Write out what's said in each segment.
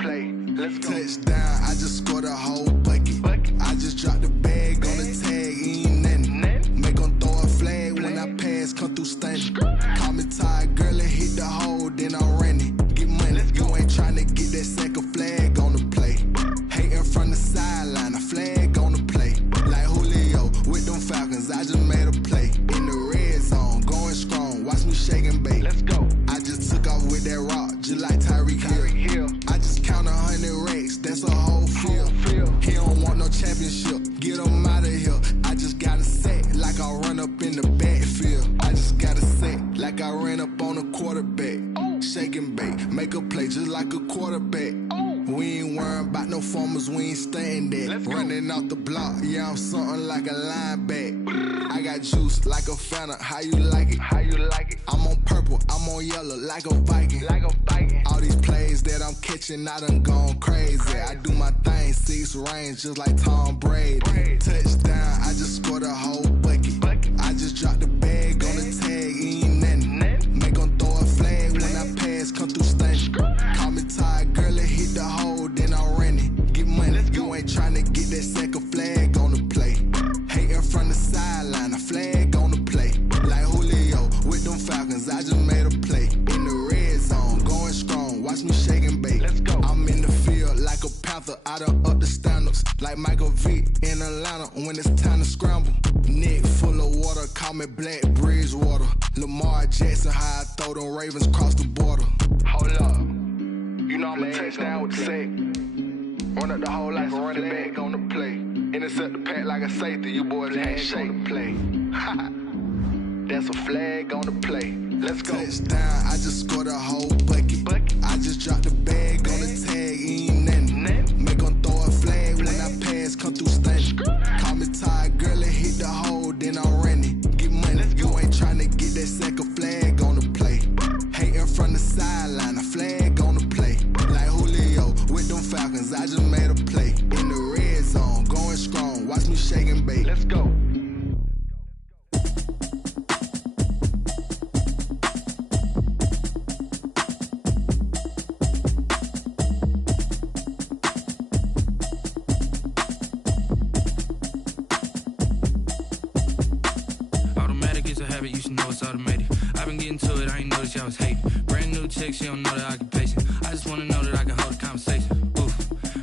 play. Let's go. Touchdown, I just scored a whole bucket. I just dropped the bag on the tag, ain't nothing. Make 'em throw a flag when I pass, come through stunning. Call me tired, girl, and hit the hole, then I'm running. Get money, you ain't tryna get that second flag on the play. Hating from the sideline, a flag on the play. Like Julio with them Falcons, I just made a play. In the red zone, going strong, watch me shake and bake. Let's go. I just took off with that rock, just like Tyreek Hill. I just count 100 racks, that's a whole field. He don't want no championship, get him out of here. I just got a set, like I run up in the backfield. I just got a set, like I ran up on a quarterback. Shake and bake, make a play just like a quarterback. We ain't worrying about no formers, we ain't staying there. Running off the block, yeah, I'm something like a linebacker. I got juice like a Fanta, how you like it? I'm on purple, I'm on yellow, like a Viking. All these plays that I'm catching, I done gone crazy. I do my thing, 6 range, just like Tom Brady. Touchdown, I just scored a whole bucket. I just dropped the bag on the tag, ain't nothing. Make 'em throw a flag when I pass, come through stunning. Call me tired, girl, and hit the hole, then I'm running. Get money, you ain't tryna get that second flag on the play. Hating from the sideline, a flag on the play. Like Julio with them Falcons, I just made a play. In the red zone, going strong, watch me shake and bake. I'm in the field like a panther, I done up the standards. Like Michael Vick in Atlanta when it's time to scramble. Neck full of water, call me Black Bridgewater. Lamar Jackson, how I throw them Ravens across the border. Hold up. You know I'm a touchdown with the sack. Run up the whole like a running back on the play. Intercept the pack like a safety, you boys ain't shake the play. That's a flag on the play. Let's go. Touchdown, I just scored a whole bucket. I just dropped the bag on the tag, ain't nothing. Make 'em throw a flag when I pass, come through stunning. Call me tired, girl, and hit the hole, then I'm running. Get money, you ain't tryna get that second flag on the play. Hating from the sideline, a flag on the play. Like Julio with them Falcons, I just made a play. In the red zone, going strong, watch me shake and bake. Let's go. You should know it's automated. I've been getting to it, I ain't noticed y'all was hating. Brand new chick, she don't know the occupation. I just wanna know that I can hold a conversation. Oof,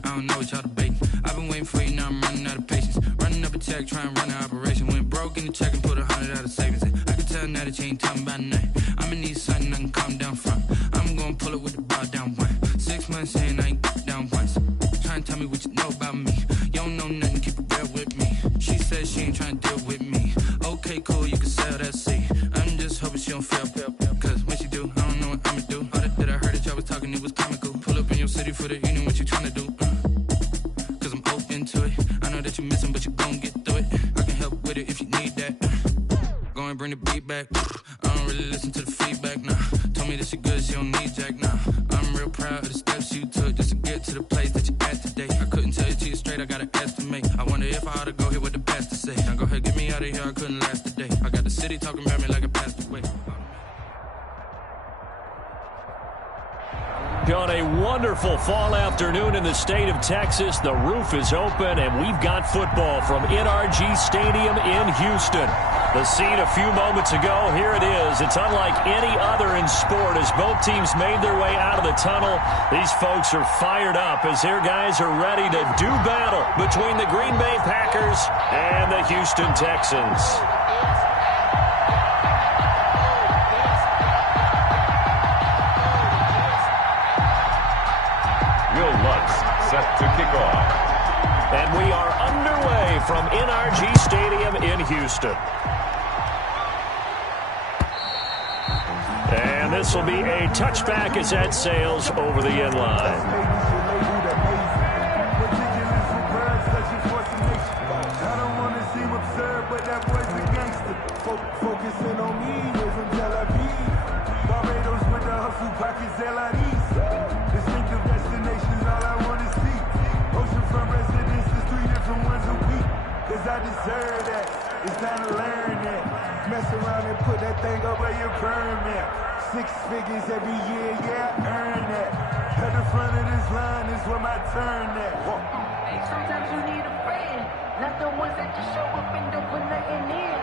I don't know what y'all debating. I've been waiting for you, now I'm running out of patience. Running up a check, trying to run an operation. Went broke in the check and put 100 out of savings in. I can tell now that you ain't talking about nothing. I'ma need something I can calm down from. I'm gonna pull it with the bar down one. 6 months in, I ain't down once. Trying to tell me what you know about me. You don't know nothing, keep it real with me. She said she ain't trying to deal with me. Okay, cool, you can sell that seat. I'm just hoping she don't fail. Cause when she do, I don't know what I'ma do. All that I heard that y'all was talking, it was comical. Pull up in your city for the evening, what you tryna do? Cause I'm open to it. I know that you missing, but you gon' get through it. I can help with it if you need that. Go and bring the beat back. I don't really listen to the feedback, nah. Told me that she good, she don't need jack, nah. I'm real proud of the steps you took just to get to the place that you at today. I couldn't tell you to you straight, I gotta estimate. I wonder if I ought to go here with the best to say. Now go ahead, get me out of here, I couldn't last a day. I got the city talking about me like I passed away. On a wonderful fall afternoon in the state of Texas, the roof is open and we've got football from NRG Stadium in Houston. The scene a few moments ago, here it is. It's unlike any other in sport as both teams made their way out of the tunnel. These folks are fired up as their guys are ready to do battle between the Green Bay Packers and the Houston Texans. Set to kick off. And we are underway from NRG Stadium in Houston. And this will be a touchback as that sails over the end line. I deserve that. It's time to learn that. Mess around and put that thing up where you burn that. 6 figures every year, yeah, earn that. At the front of this line is where my turn at. Hey, sometimes you need a friend, not the ones that just show up and don't put nothing in.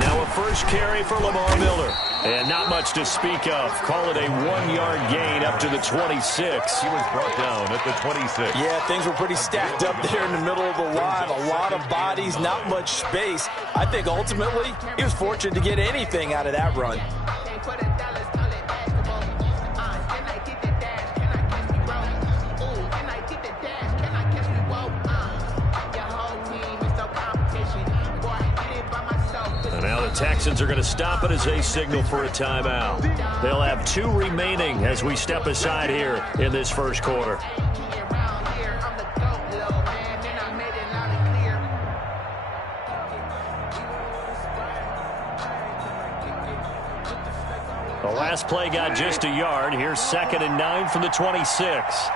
Now a first carry for Lamar Miller. And not much to speak of. Call it a 1-yard gain up to the 26. He was brought down at the 26. Yeah, things were pretty stacked up there in the middle of the line. A lot of bodies, not much space. I think ultimately he was fortunate to get anything out of that run. Now the Texans are going to stop it as they signal for a timeout. They'll have 2 remaining as we step aside here in this first quarter. The last play got just a yard. Here's 2nd and 9 from the 26.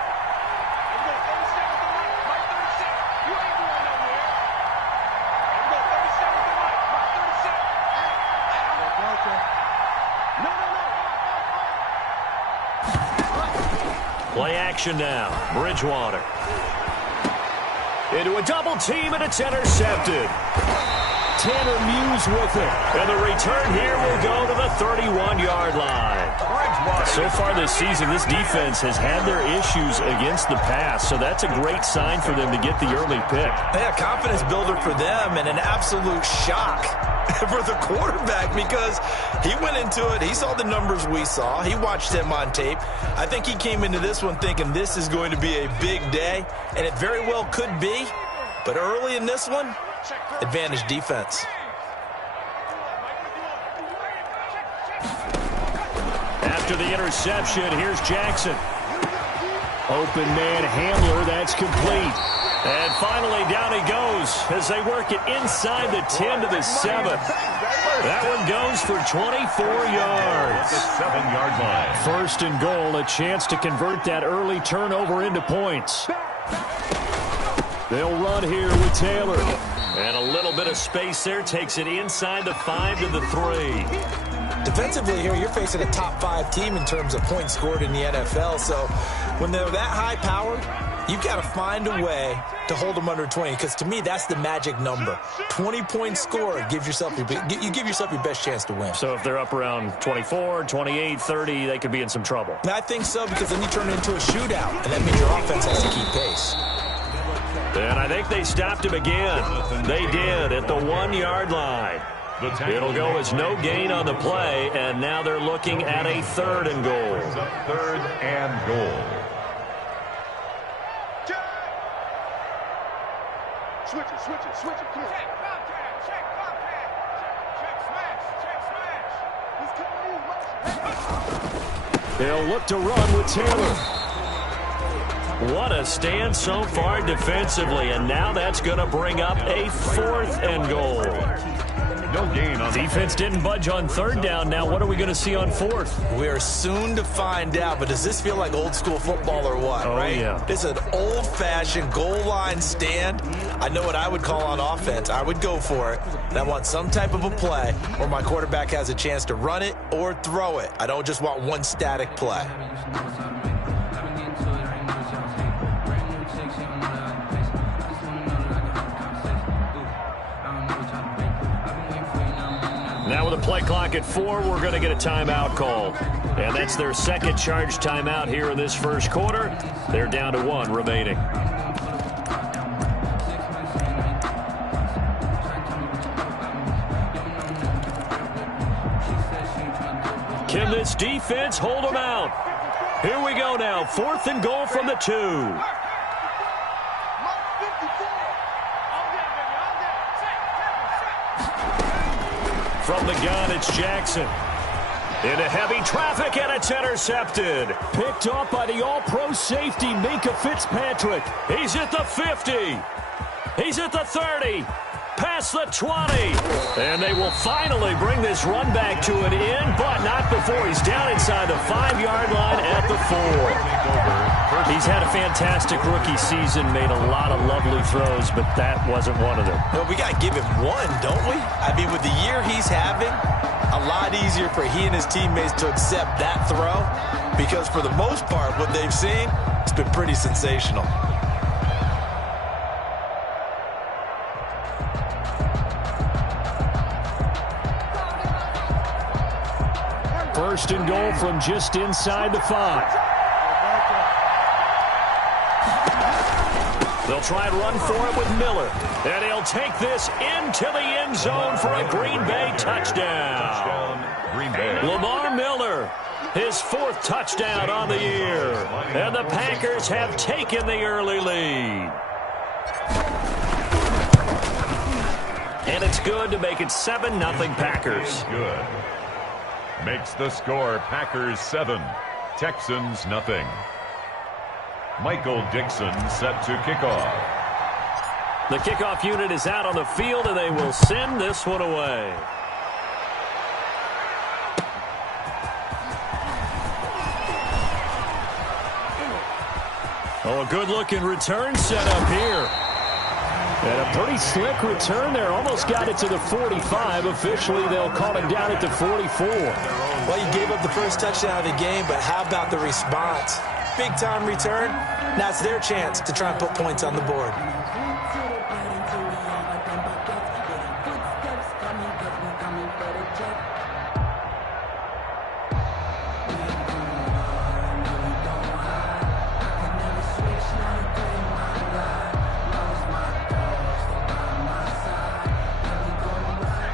Play action now. Bridgewater. Into a double team, and it's intercepted. Tanner Muse with it. And the return here will go to the 31-yard line. So far this season, this defense has had their issues against the pass, so that's a great sign for them to get the early pick. Yeah, confidence builder for them and an absolute shock for the quarterback because he went into it. He saw the numbers we saw. He watched them on tape. I think he came into this one thinking this is going to be a big day, and it very well could be. But early in this one, advantage defense. After the interception, here's Jackson. Open man Hamler, that's complete. And finally down he goes as they work it inside the 10 to the 7. That one goes for 24 yards. The 7-yard line. 1st and goal, a chance to convert that early turnover into points. They'll run here with Taylor. And a little bit of space there takes it inside the 5 to the 3. Defensively here, you're facing a top 5 team in terms of points scored in the NFL. So when they're that high-powered, you've got to find a way to hold them under 20, because to me, that's the magic number. 20-point score, you give yourself your best chance to win. So if they're up around 24, 28, 30, they could be in some trouble. I think so, because then you turn it into a shootout, and that means your offense has to keep pace. And I think they stopped him again. They did at the 1-yard line. It'll go as no gain on the play, and now they're looking at a 3rd and goal. It's a 3rd and goal. Switch it, come on. Check, smash. They'll look to run with Taylor. What a stand so far defensively, and now that's going to bring up a 4th and goal. No gain on defense. Didn't budge on 3rd down. Now what are we going to see on 4th? We are soon to find out, but does this feel like old school football or what, right? Yeah. It's an old-fashioned goal line stand. I know what I would call on offense. I would go for it, and I want some type of a play where my quarterback has a chance to run it or throw it. I don't just want one static play. Now with a play clock at 4, we're going to get a timeout call. And that's their 2nd charge timeout here in this first quarter. They're down to 1 remaining. Can this defense hold them out? Here we go now. 4th and goal from the 2. From the gun, it's Jackson. Into heavy traffic, and it's intercepted. Picked off by the all-pro safety, Minka Fitzpatrick. He's at the 50. He's at the 30. past the 20. And they will finally bring this run back to an end, but not before he's down inside the 5-yard line at the 4. He's had a fantastic rookie season, made a lot of lovely throws, but that wasn't one of them. Well, we got to give him one, don't we? I mean, with the year he's having, a lot easier for he and his teammates to accept that throw because for the most part, what they've seen, it's been pretty sensational. First and goal from just inside the 5. They'll try and run for it with Miller. And he'll take this into the end zone for a Green Bay touchdown. Green Bay. Lamar Miller, his 4th touchdown on the year. And the Packers have taken the early lead. And it's good to make it 7-0 Packers. Good. Makes the score Packers 7, Texans nothing. Michael Dixon set to kick off. The kickoff unit is out on the field, and they will send this one away. Oh, a good-looking return set up here. And a pretty slick return there. Almost got it to the 45. Officially, they'll call it down at the 44. Well, you gave up the first touchdown of the game, but how about the response? Big-time return. Now it's their chance to try and put points on the board.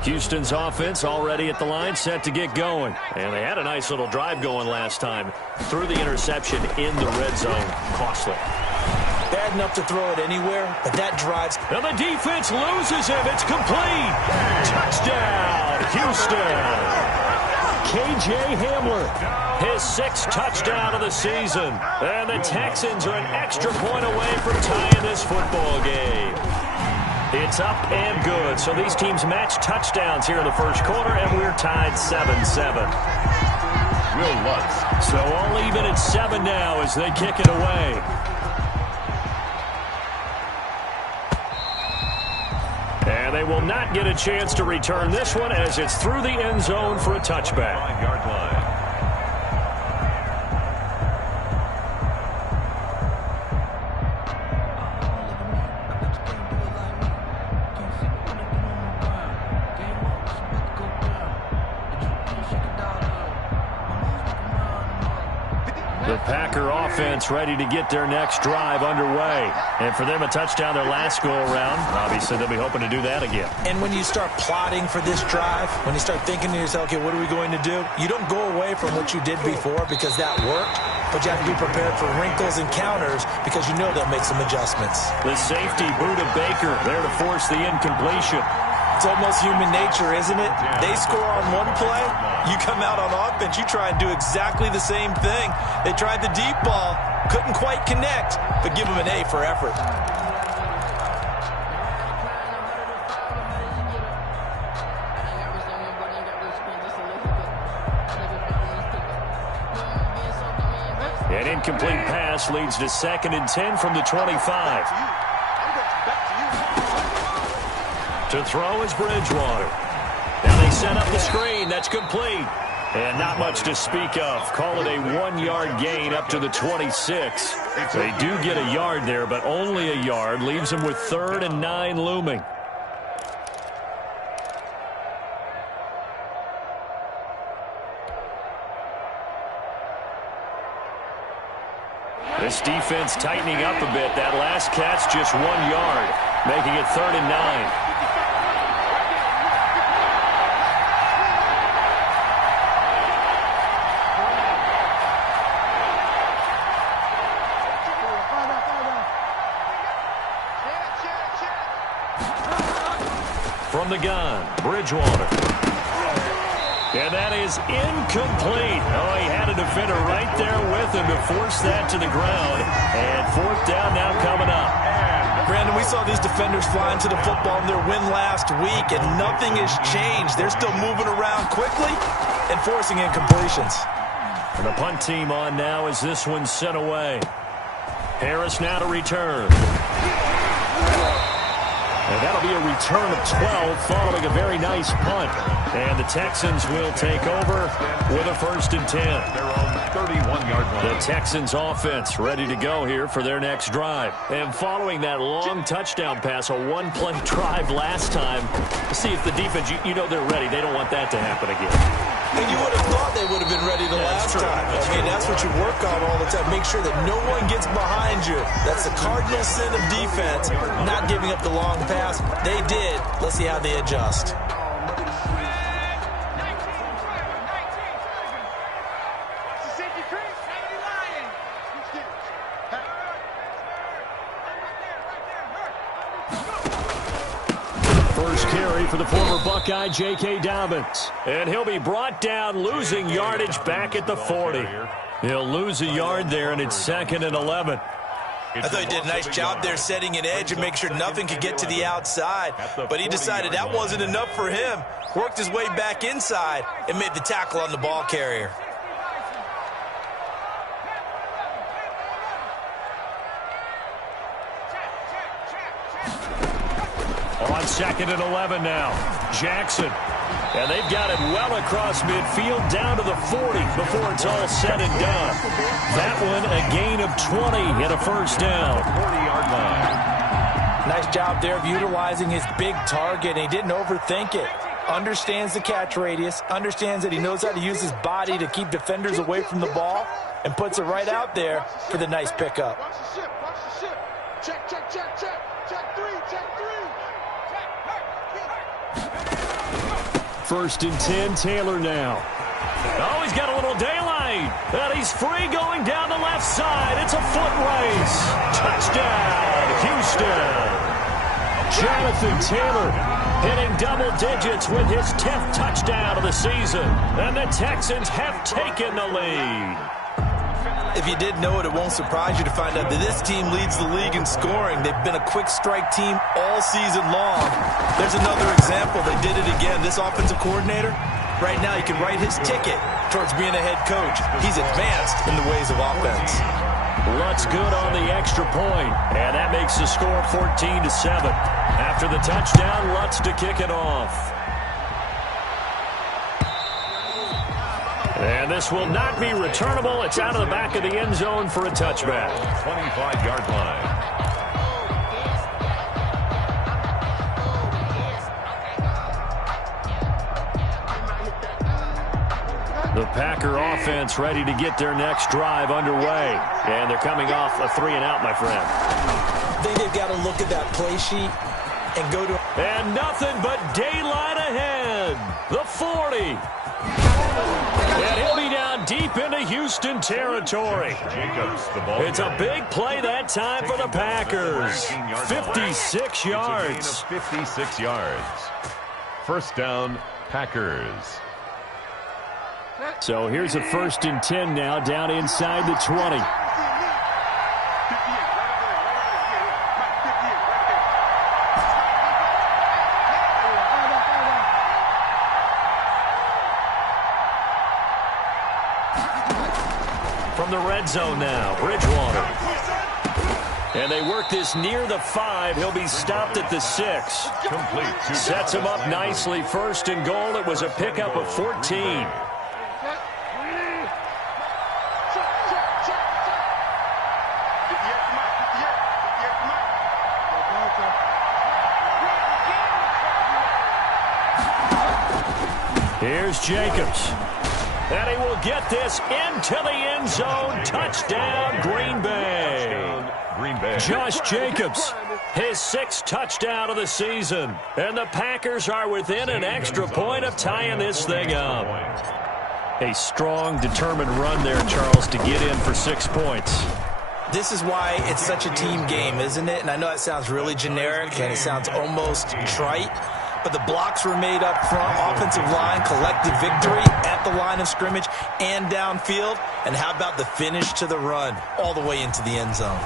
Houston's offense already at the line, set to get going. And they had a nice little drive going last time. Threw the interception in the red zone. Costly. Bad enough to throw it anywhere, but that drives. And the defense loses him. It's complete. Touchdown, Houston. KJ Hamler, his 6th touchdown of the season. And the Texans are an extra point away from tying this football game. It's up and good. So these teams match touchdowns here in the first quarter, and we're tied 7-7. Will Lutz. So all even at 7 now as they kick it away. And they will not get a chance to return this one as it's through the end zone for a touchback. 5-yard line. The Packer offense ready to get their next drive underway. And for them, a touchdown their last go-around. Obviously, they'll be hoping to do that again. And when you start plotting for this drive, when you start thinking to yourself, okay, what are we going to do? You don't go away from what you did before because that worked, but you have to be prepared for wrinkles and counters because you know they'll make some adjustments. The safety, Buda Baker, there to force the incompletion. It's almost human nature, isn't it? They score on one play, you come out on offense, you try and do exactly the same thing. They tried the deep ball, couldn't quite connect, but give them an A for effort. An incomplete pass leads to 2nd and 10 from the 25. To throw is Bridgewater. Now they set up the screen. That's complete. And not much to speak of. Call it a 1-yard gain up to the 26. They do get a yard there, but only a yard. Leaves them with 3rd and 9 looming. This defense tightening up a bit. That last catch just 1 yard, making it 3rd and 9. From the gun, Bridgewater. And that is incomplete. Oh, he had a defender right there with him to force that to the ground. And 4th down now coming up. Brandon, we saw these defenders flying to the football in their win last week, and nothing has changed. They're still moving around quickly and forcing incompletions. And the punt team on now as this one's sent away. Harris now to return. And that'll be a return of 12 following a very nice punt. And the Texans will take over with a 1st and 10. Their own 31-yard line. The Texans offense ready to go here for their next drive. And following that long touchdown pass, a one-play drive last time, see if the defense, you know they're ready. They don't want that to happen again. And you would have thought they would have been ready the last time. I mean, that's what you work on all the time. Make sure that no one gets behind you. That's the cardinal sin of defense, not giving up the long pass. They did. Let's see how they adjust. First carry for the former Buckeye, J.K. Dobbins. And he'll be brought down, losing yardage back at the 40. He'll lose a yard there, and it's 2nd and 11. I thought he did a nice job there setting an edge and make sure nothing could get to the outside. But he decided that wasn't enough for him. Worked his way back inside and made the tackle on the ball carrier. On 2nd and 11 now. Jackson. And they've got it well across midfield down to the 40 before it's all said and done. That one a gain of 20 and a 1st down. 40-yard line. Nice job there of utilizing his big target. He didn't overthink it. Understands the catch radius. Understands that he knows how to use his body to keep defenders away from the ball. And puts it right out there for the nice pickup. Watch the ship. Watch the ship. Check, check, check, check. Check 3, check 3. 1st and 10, Taylor now. Oh, he's got a little daylight. And he's free going down the left side. It's a foot race. Touchdown, Houston. Jonathan Taylor hitting double digits with his 10th touchdown of the season. And the Texans have taken the lead. If you did know it, it won't surprise you to find out that this team leads the league in scoring. They've been a quick strike team all season long. There's another example. They did it again. This offensive coordinator, right now, he can write his ticket towards being a head coach. He's advanced in the ways of offense. Lutz good on the extra point, and that makes the score 14-7. After the touchdown, Lutz to kick it off. And this will not be returnable. It's out of the back of the end zone for a touchback. 25-yard line. The Packer offense ready to get their next drive underway. And they're coming off a 3-and-out, my friend. I think they've got to look at that play sheet and go to... And nothing but daylight ahead. The 40. And he'll be down deep into Houston territory. It's a big play that time for the Packers. 56 yards. 56 yards. 1st down, Packers. So here's a 1st and 10 now down inside the 20. From the red zone now, Bridgewater. And they work this near the 5. He'll be stopped at the 6. Complete. Sets him up nicely. 1st and goal. It was a pickup of 14. Here's Jacobs. And he will get this into the end zone. Touchdown, Green Bay. Green Bay. Josh Jacobs, his 6th touchdown of the season. And the Packers are within an extra point of tying this thing up. A strong, determined run there, Charles, to get in for 6 points. This is why it's such a team game, isn't it? And I know that sounds really generic and it sounds almost trite. But the blocks were made up front, offensive line, collective victory at the line of scrimmage and downfield. And how about the finish to the run all the way into the end zone?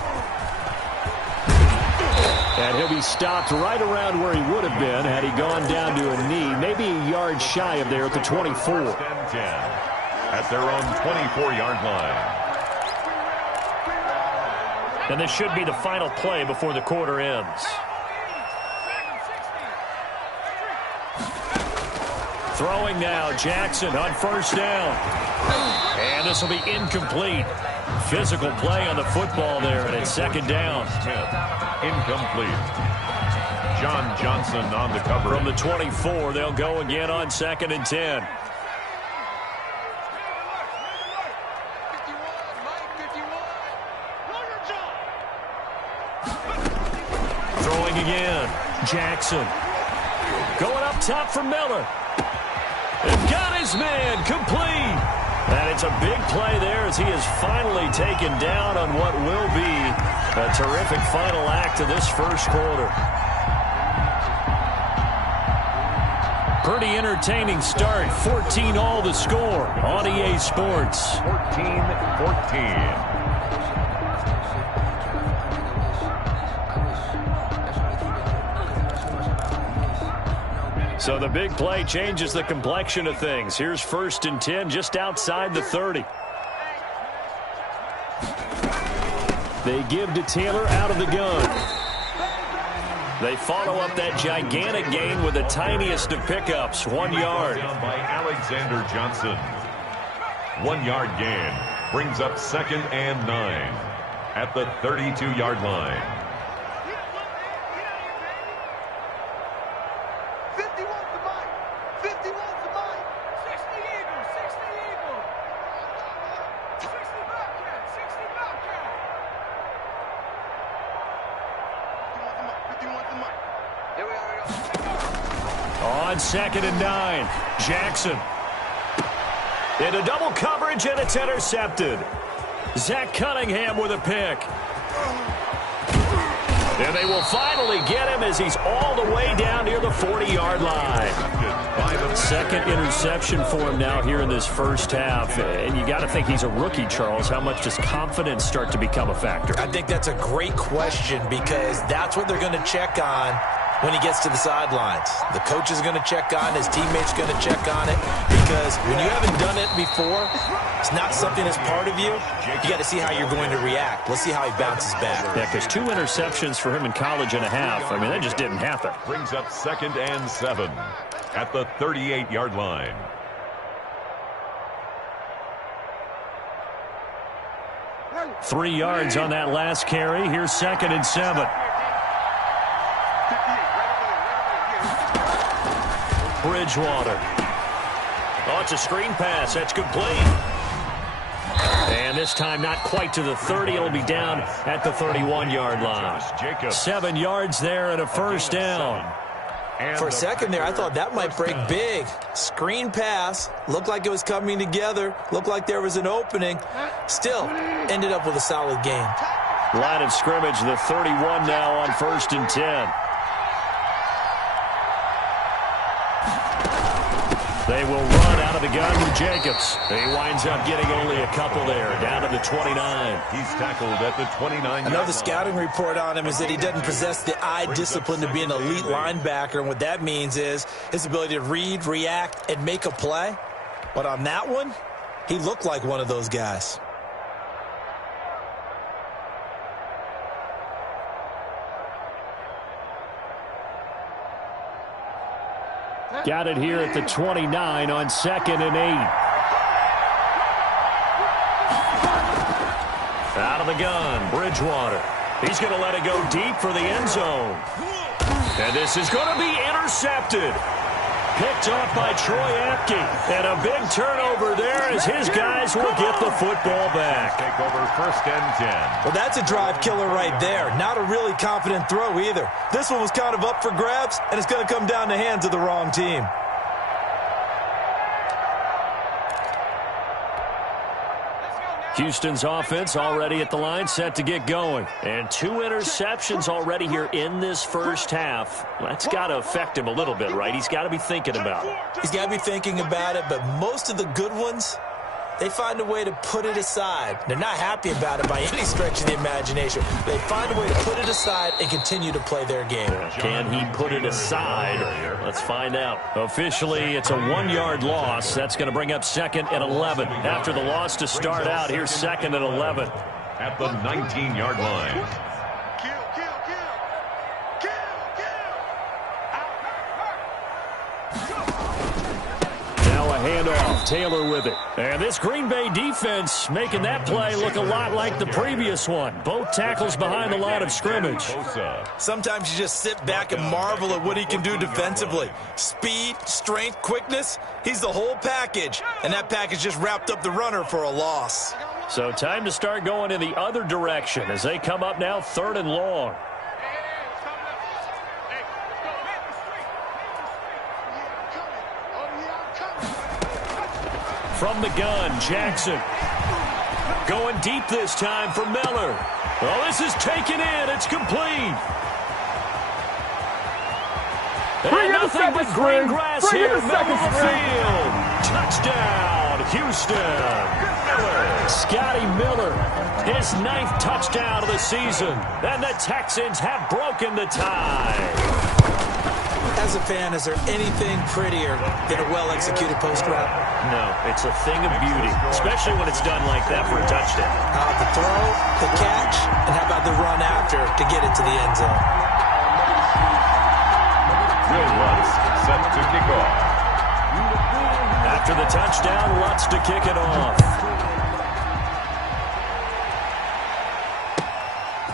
And he'll be stopped right around where he would have been had he gone down to a knee, maybe a yard shy of there at the 24. First and 10 at their own 24-yard line. And this should be the final play before the quarter ends. Throwing now, Jackson on first down. And this will be incomplete. Physical play on the football there, and it's second down. Incomplete. John Johnson on the cover. From the 24, they'll go again on 2nd and 10. Throwing again. Jackson. Going up top for Miller. And got his man complete. And it's a big play there as he is finally taken down on what will be a terrific final act of this first quarter. Pretty entertaining start. 14-all the score on EA Sports. 14-14. So the big play changes the complexion of things. Here's 1st and 10 just outside the 30. They give to Taylor out of the gun. They follow up that gigantic gain with the tiniest of pickups, 1 yard. Down by Alexander Johnson. 1 yard gain brings up 2nd and 9 at the 32-yard line. On 2nd and 9, Jackson. Into double coverage, and it's intercepted. Zach Cunningham with a pick. And they will finally get him as he's all the way down near the 40-yard line. 2nd interception for him now here in this first half. And you got to think he's a rookie, Charles. How much does confidence start to become a factor? I think that's a great question because that's what they're going to check on when he gets to the sidelines. The coach is going to check on, his teammates going to check on it, because when you haven't done it before, it's not something that's part of you. You got to see how you're going to react. Let's see how he bounces back. Yeah, because 2 interceptions for him in college and a half. I mean, that just didn't happen. Brings up 2nd and 7 at the 38-yard line. Three yards on that last carry. Here's 2nd and 7. Bridgewater. Oh, it's a screen pass. That's complete. And this time not quite to the 30. It'll be down at the 31-yard line. 7 yards there and a first down. For a second there, I thought that might break big. Screen pass. Looked like it was coming together. Looked like there was an opening. Still ended up with a solid gain. Line of scrimmage, the 31 now on 1st and 10. They will run out of the gun with Jacobs. He winds up getting only a couple there, down to the 29. He's tackled at the 29. Another scouting report on him is that he doesn't possess the eye discipline to be an elite linebacker. And what that means is his ability to read, react, and make a play. But on that one, he looked like one of those guys. Got it here at the 29 on 2nd and 8. Out of the gun, Bridgewater. He's going to let it go deep for the end zone. And this is going to be intercepted. Picked off by Troy Apke. And a big turnover there as his guys will get the football back. Take over 1st and 10. Well, that's a drive killer right there. Not a really confident throw either. This one was kind of up for grabs, and it's going to come down the hands of the wrong team. Houston's offense already at the line, set to get going. And 2 interceptions already here in this first half. That's got to affect him a little bit, right? He's got to be thinking about it. He's got to be thinking about it, but most of the good ones they find a way to put it aside. They're not happy about it by any stretch of the imagination. They find a way to put it aside and continue to play their game. Can he put it aside? Let's find out. Officially, it's a 1-yard loss. That's going to bring up 2nd and 11. After the loss to start out, here's 2nd and 11. At the 19-yard line. Now a handoff. Taylor with it. And this Green Bay defense making that play look a lot like the previous one. Both tackles behind the line of scrimmage. Sometimes you just sit back and marvel at what he can do defensively. Speed, strength, quickness. He's the whole package. And that package just wrapped up the runner for a loss. So time to start going in the other direction as they come up now 3rd and long. From the gun, Jackson. Going deep this time for Miller. Well, this is taken in. It's complete. And nothing but green grass here. Middle of the field. Touchdown, Houston. Scotty Miller, his 9th touchdown of the season. And the Texans have broken the tie. As a fan, is there anything prettier than a well-executed post route? No, it's a thing of beauty, especially when it's done like that for a touchdown. How about the throw, the catch, and how about the run after to get it to the end zone? Will Lutz set to kick off. After the touchdown, Lutz to kick it off.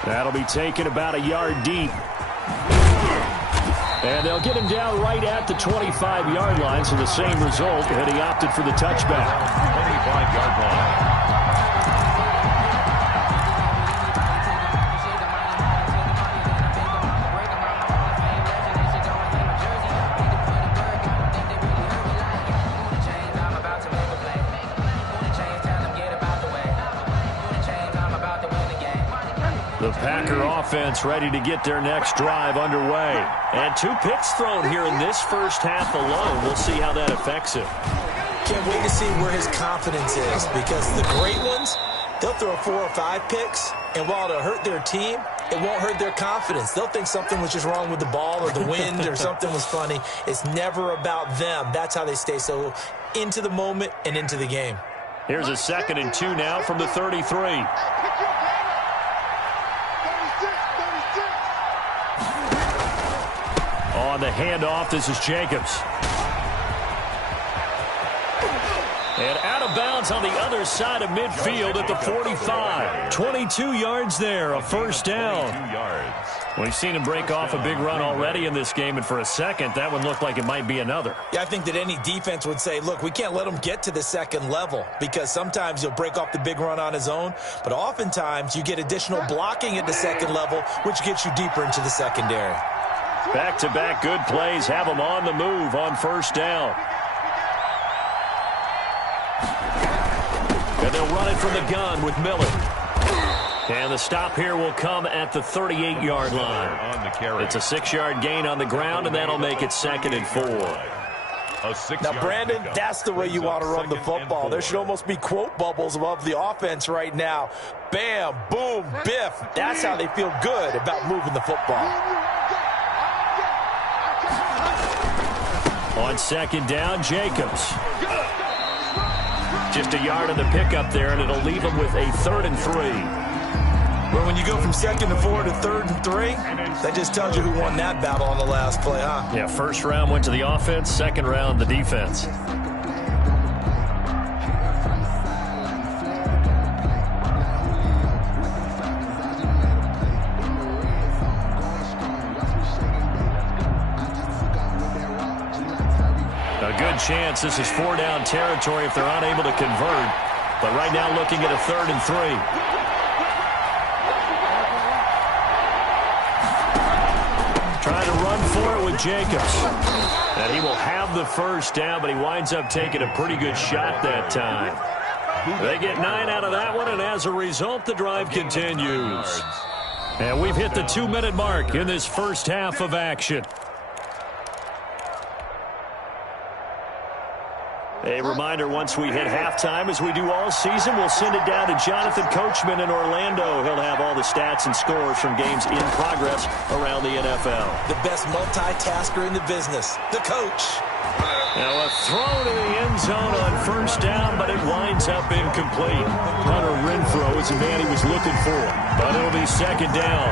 That'll be taken about a yard deep. And they'll get him down right at the 25-yard line, so the same result, and he opted for the touchback. 25-yard line. The Packer offense ready to get their next drive underway. And 2 picks thrown here in this first half alone. We'll see how that affects him. Can't wait to see where his confidence is, because the great ones, they'll throw 4 or 5 picks, and while it'll hurt their team, it won't hurt their confidence. They'll think something was just wrong with the ball or the wind or something was funny. It's never about them. That's how they stay so into the moment and into the game. Here's a 2nd and 2 now from the 33. On the handoff, this is Jacobs. And out of bounds on the other side of midfield at the 45. 22 yards there, a first down. We've seen him break off a big run already in this game, and for a second, that one looked like it might be another. Yeah, I think that any defense would say, look, we can't let him get to the second level, because sometimes he'll break off the big run on his own, but oftentimes you get additional blocking at the second level, which gets you deeper into the secondary. Back-to-back good plays have him on the move on first down. And they'll run it from the gun with Miller. And the stop here will come at the 38-yard line. It's a 6-yard gain on the ground, and that'll make it 2nd and 4. Now, Brandon, that's the way you want to run the football. There should almost be quote bubbles above the offense right now. Bam, boom, biff. That's how they feel good about moving the football. On 2nd down, Jacobs. Just a yard on the pickup there, and it'll leave him with a 3rd and 3. Well, when you go from 2nd and 4 to 3rd and 3, that just tells you who won that battle on the last play, huh? Yeah, first round went to the offense, second round the defense. A good chance this is 4-down territory if they're unable to convert. But right now looking at a 3rd and 3. Trying to run for it with Jacobs. And he will have the first down, but he winds up taking a pretty good shot that time. They get 9 out of that one, and as a result, the drive continues. And we've hit the 2-minute mark in this first half of action. A reminder, once we hit halftime, as we do all season, we'll send it down to Jonathan Coachman in Orlando. He'll have all the stats and scores from games in progress around the NFL. The best multitasker in the business, the coach. Now a throw to the end zone on first down, but it winds up incomplete. Hunter Renfrow is the man he was looking for, but it'll be second down.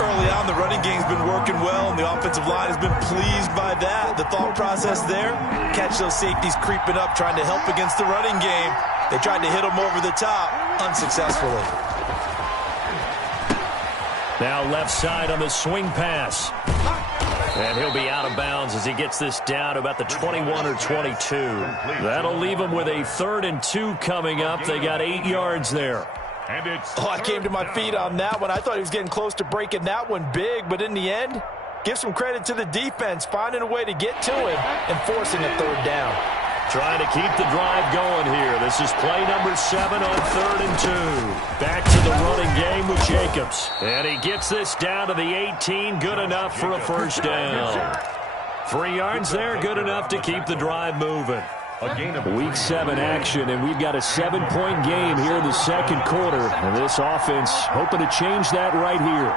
Early on, the running game's been working well, and the offensive line has been pleased by that. The thought process there, catch those safeties creeping up, trying to help against the running game. They tried to hit them over the top, unsuccessfully. Now left side on the swing pass. And he'll be out of bounds as he gets this down to about the 21 or 22. That'll leave him with a 3rd and 2 coming up. They got 8 yards there. Oh, I came to my feet on that one. I thought he was getting close to breaking that one big, but in the end, give some credit to the defense, finding a way to get to him and forcing a 3rd down. Trying to keep the drive going here. This is play number 7 on 3rd and 2. Back to the running game with Jacobs. And he gets this down to the 18. Good enough for a first down. 3 yards there. Good enough to keep the drive moving. Week 7 action, and we've got a 7-point game here in the second quarter. And this offense hoping to change that right here.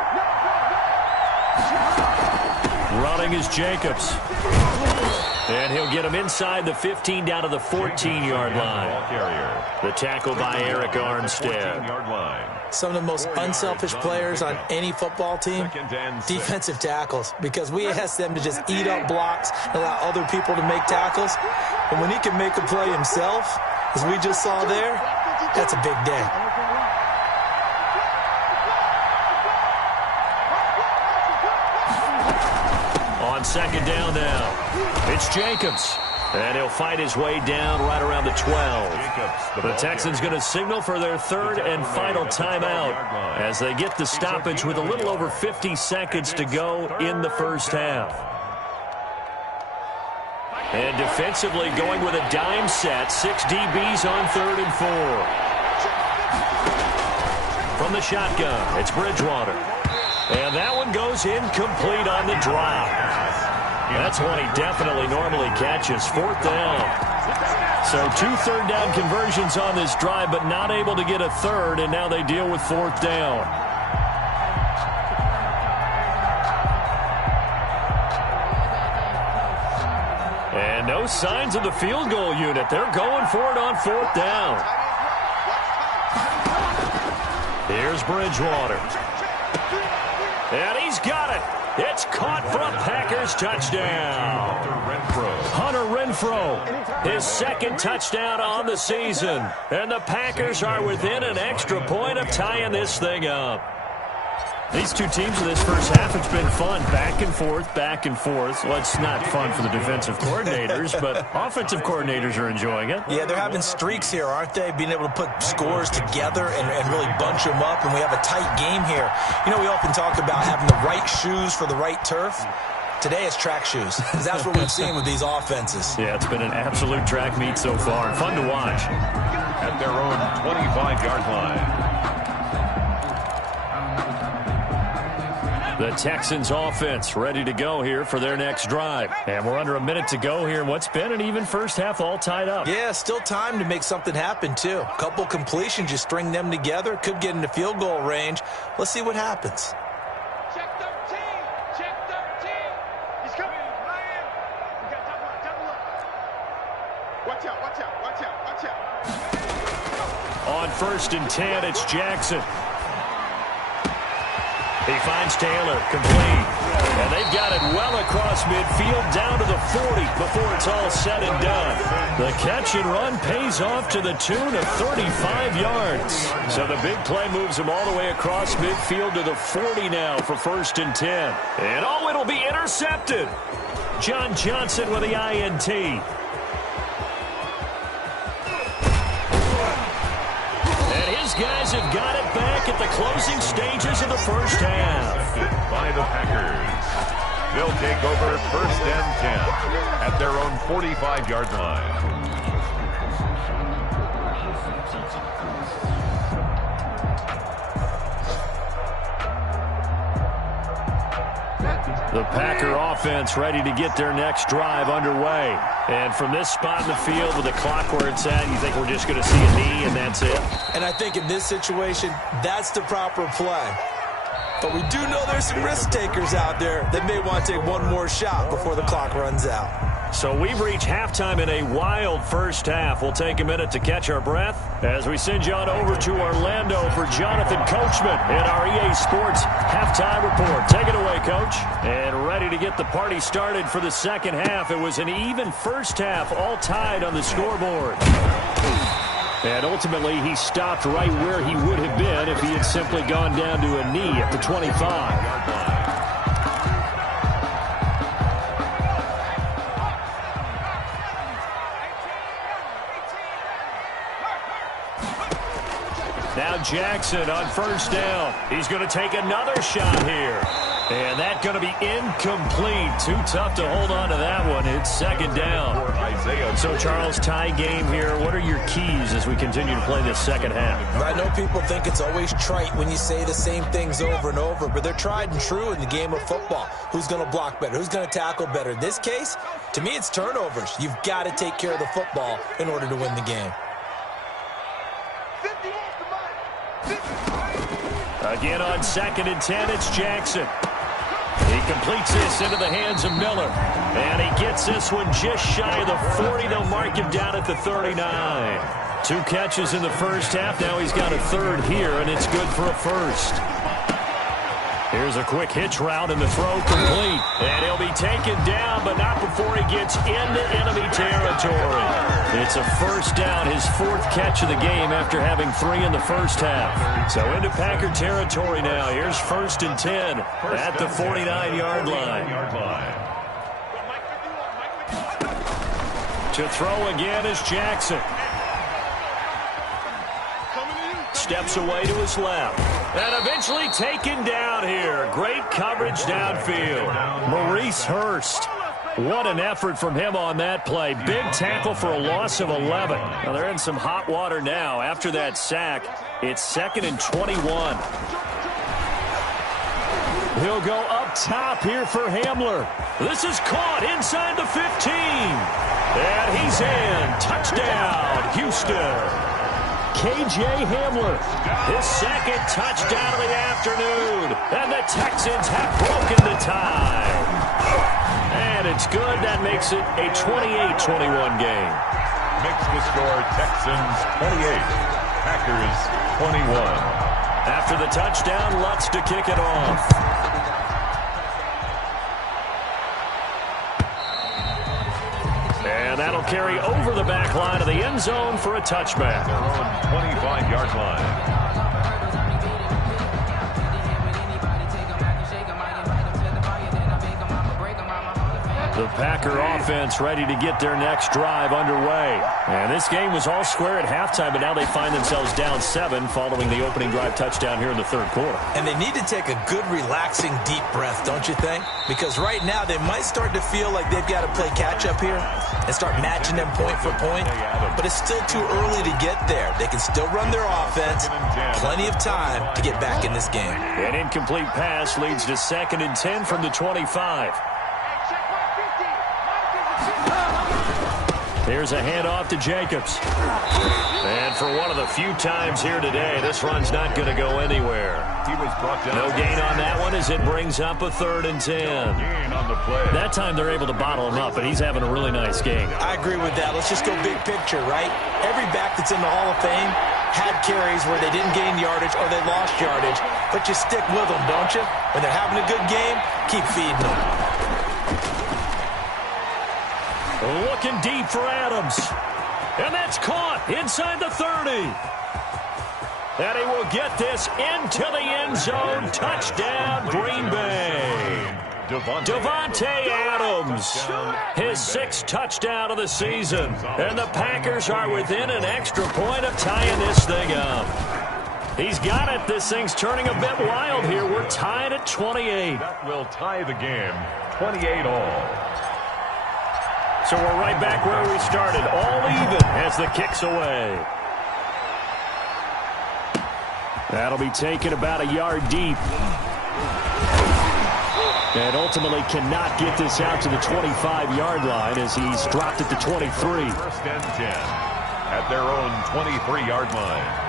Running is Jacobs. And he'll get him inside the 15 down to the 14-yard line. The tackle by Eric Armstead. Some of the most unselfish players on any football team, defensive tackles, because we ask them to just eat up blocks and allow other people to make tackles. And when he can make a play himself, as we just saw there, that's a big day. On second down now, it's Jacobs. And he'll fight his way down right around the 12. The Texans going to signal for their 3rd and final timeout as they get the stoppage with a little over 50 seconds to go in the first half. And defensively going with a dime set, 6 DBs on 3rd and 4. From the shotgun, it's Bridgewater. And that one goes incomplete on the drop. That's one he definitely normally catches. 4th down. So 2 third down conversions on this drive, but not able to get a 3rd, and now they deal with 4th down. And no signs of the field goal unit. They're going for it on 4th down. Here's Bridgewater. And he's got it. It's caught for a Packers touchdown. Hunter Renfrow, his 2nd touchdown on the season. And the Packers are within an extra point of tying this thing up. These two teams in this first half, it's been fun. Back and forth, back and forth. Well, it's not fun for the defensive coordinators, but offensive coordinators are enjoying it. Yeah, they're having streaks here, aren't they? Being able to put scores together and really bunch them up, and we have a tight game here. You know, we often talk about having the right shoes for the right turf. Today it's track shoes, because that's what we've seen with these offenses. Yeah, it's been an absolute track meet so far. Fun to watch. At their own 25-yard line. The Texans offense ready to go here for their next drive. And we're under a minute to go here in what's been an even first half, all tied up. Yeah, still time to make something happen, too. A couple completions, you string them together, could get into field goal range. Let's see what happens. Check 13. Check 13. He's coming. Ryan. We got double up. Watch out, watch out, watch out, watch out. On 1st and 10, it's Jackson. He finds Taylor, complete. And they've got it well across midfield down to the 40 before it's all said and done. The catch and run pays off to the tune of 35 yards. So the big play moves him all the way across midfield to the 40 now for 1st and 10. And oh, it'll be intercepted. John Johnson with the INT. Guys have got it back at the closing stages of the first half. By the Packers. They'll take over 1st and 10 at their own 45-yard line. The Packer offense ready to get their next drive underway. And from this spot in the field with the clock where it's at, you think we're just going to see a knee and that's it? And I think in this situation, that's the proper play. But we do know there's some risk takers out there that may want to take one more shot before the clock runs out. So we've reached halftime in a wild first half. We'll take a minute to catch our breath as we send you on over to Orlando for Jonathan Coachman in our EA Sports Halftime Report. Take it away, Coach. And ready to get the party started for the second half. It was an even first half, all tied on the scoreboard. And ultimately, he stopped right where he would have been if he had simply gone down to a knee at the 25. Now Jackson on first down. He's going to take another shot here. And that's going to be incomplete. Too tough to hold on to that one. It's second down. So, Charles, tie game here. What are your keys as we continue to play this second half? I know people think it's always trite when you say the same things over and over, but they're tried and true in the game of football. Who's going to block better? Who's going to tackle better? In this case, to me, it's turnovers. You've got to take care of the football in order to win the game. Again on 2nd and 10, it's Jackson. He completes this into the hands of Miller. And he gets this one just shy of the 40. They'll mark him down at the 39. 2 catches in the first half. Now he's got a third here, and it's good for a first. Here's a quick hitch route, and the throw complete. And he'll be taken down, but not before he gets into enemy territory. It's a first down, his 4th catch of the game after having 3 in the first half. So into Packer territory now. Here's 1st and 10 at the 49-yard line. To throw again is Jackson. Steps away to his left. And eventually taken down here. Great coverage downfield. Maurice Hurst. What an effort from him on that play. Big tackle for a loss of 11. Now they're in some hot water now. After that sack, it's 2nd and 21. He'll go up top here for Hamler. This is caught inside the 15. And he's in. Touchdown, Houston. K.J. Hamler, his 2nd touchdown of the afternoon. And the Texans have broken the tie. And it's good. That makes it a 28-21 game. Makes the score Texans 28, Packers 21. After the touchdown, Lutz to kick it off. And that'll carry over the back line of the end zone for a touchback. Their own 25-yard line. The Packer offense ready to get their next drive underway. And this game was all square at halftime, but now they find themselves down 7 following the opening drive touchdown here in the 3rd quarter. And they need to take a good, relaxing, deep breath, don't you think? Because right now they might start to feel like they've got to play catch-up here and start matching them point for point. But it's still too early to get there. They can still run their offense. Plenty of time to get back in this game. An incomplete pass leads to 2nd and 10 from the 25. Here's a handoff to Jacobs. And for one of the few times here today, this run's not going to go anywhere. He was brought down. No gain on that one as it brings up a 3rd and 10. Gain on the play. That time they're able to bottle him up, and he's having a really nice game. I agree with that. Let's just go big picture, right? Every back that's in the Hall of Fame had carries where they didn't gain yardage or they lost yardage, but you stick with them, don't you? When they're having a good game, keep feeding them. Looking deep for Adams. And that's caught inside the 30. And he will get this into the end zone. Touchdown, Green Bay. Davante Adams, his 6th touchdown of the season. And the Packers are within an extra point of tying this thing up. He's got it. This thing's turning a bit wild here. We're tied at 28. That will tie the game, 28 all. So we're right back where we started, all even as the kick's away. That'll be taken about a yard deep. And ultimately cannot get this out to the 25-yard line as he's dropped it to 23. First and 10 at their own 23-yard line.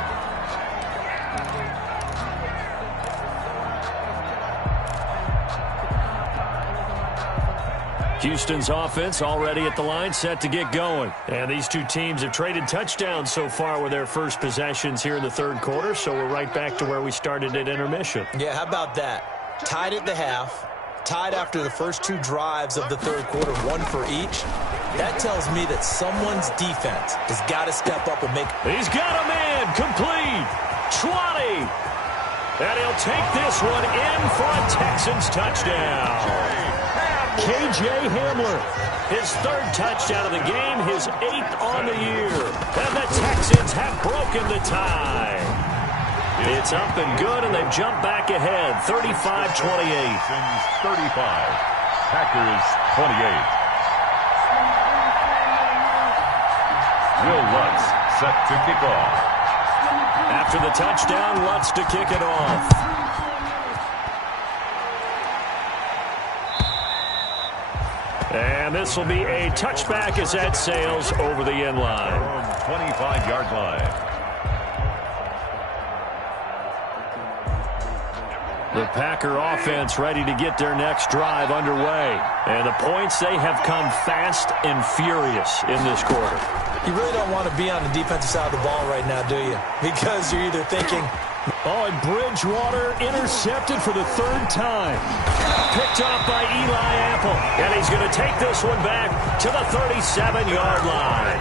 Houston's offense already at the line, set to get going. And these two teams have traded touchdowns so far with their first possessions here in the third quarter, so we're right back to where we started at intermission. Yeah, how about that? Tied at the half, tied after the first two drives of the third quarter, one for each. That tells me that someone's defense has got to step up and make... He's got a man, complete, 20. And he'll take this one in for a Texans touchdown. K.J. Hamler, his third touchdown of the game, his 8th on the year. And the Texans have broken the tie. It's up and good, and they've jumped back ahead, 35-28. 35, Packers 28. Will Lutz set to kick off. After the touchdown, Lutz to kick it off. And this will be a touchback as that sails over the end line. 25-yard line. The Packer offense ready to get their next drive underway. And the points, they have come fast and furious in this quarter. You really don't want to be on the defensive side of the ball right now, do you? Because you're either thinking... Oh, and Bridgewater intercepted for the third time. Picked off by Eli Apple. And he's going to take this one back to the 37-yard line.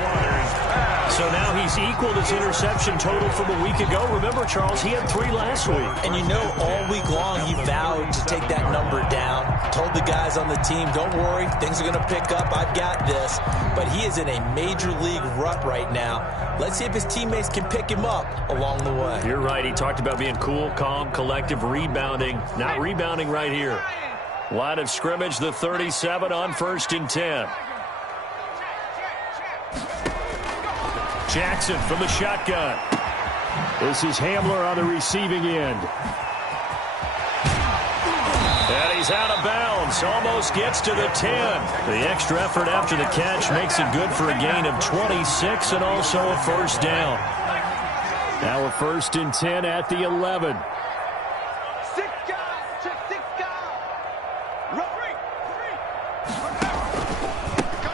So now he's equaled his interception total from a week ago. Remember, Charles, he had 3 last week. And you know, all week long he vowed to take that number down. Told the guys on the team, don't worry, things are going to pick up. I've got this. But he is in a major league rut right now. Let's see if his teammates can pick him up along the way. You're right. He talked about being cool, calm, collective, rebounding. Not rebounding right here. Line of scrimmage, the 37 on 1st and 10. Jackson from the shotgun. This is Hamler on the receiving end. And he's out of bounds. Almost gets to the 10. The extra effort after the catch makes it good for a gain of 26 and also a first down. Now a 1st and 10 at the 11. 6 guys. Check 6 guys.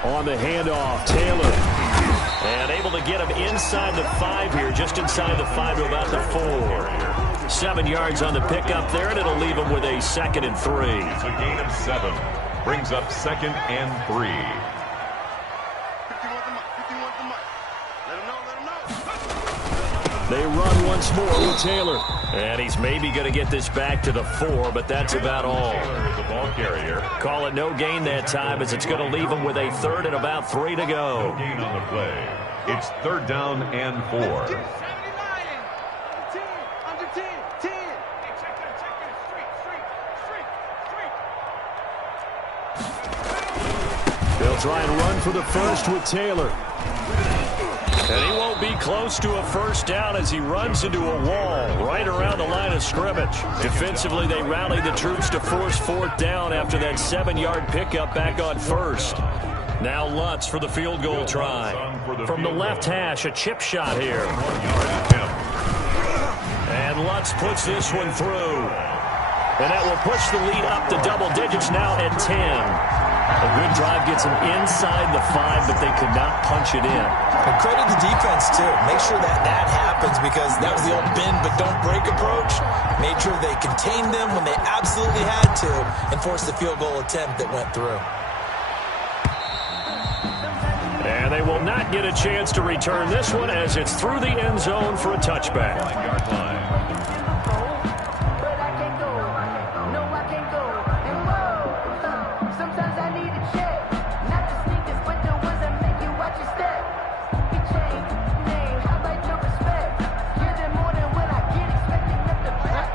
On the handoff, Taylor. And able to get him inside the 5 here, just inside the 5 to about the 4. 7 yards on the pickup there, and it'll leave him with a 2nd and 3. It's a gain of 7. Brings up 2nd and 3. 51 the mic. Let him know. They run once more with Taylor. And he's maybe going to get this back to the 4, but that's about all. Taylor is the ball carrier. Call it no gain that time as it's going to leave him with a 3rd and about 3 to go. No gain on the play. It's 3rd down and 4. 79. 10. Under 10. 10. Hey, check that. Street. They'll try and run for the first with Taylor. And he won't be close to a first down as he runs into a wall right around the line of scrimmage. Defensively, they rallied the troops to force 4th down after that 7-yard pickup back on 1st. Now Lutz for the field goal try. From the left hash, a chip shot here. And Lutz puts this one through. And that will push the lead up to double digits now at 10. A good drive gets them inside the 5, but they could not punch it in. And credit the defense, too. Make sure that happens because that was the old bend but don't break approach. Made sure they contained them when they absolutely had to and forced the field goal attempt that went through. And they will not get a chance to return this one as it's through the end zone for a touchback. 9-yard line.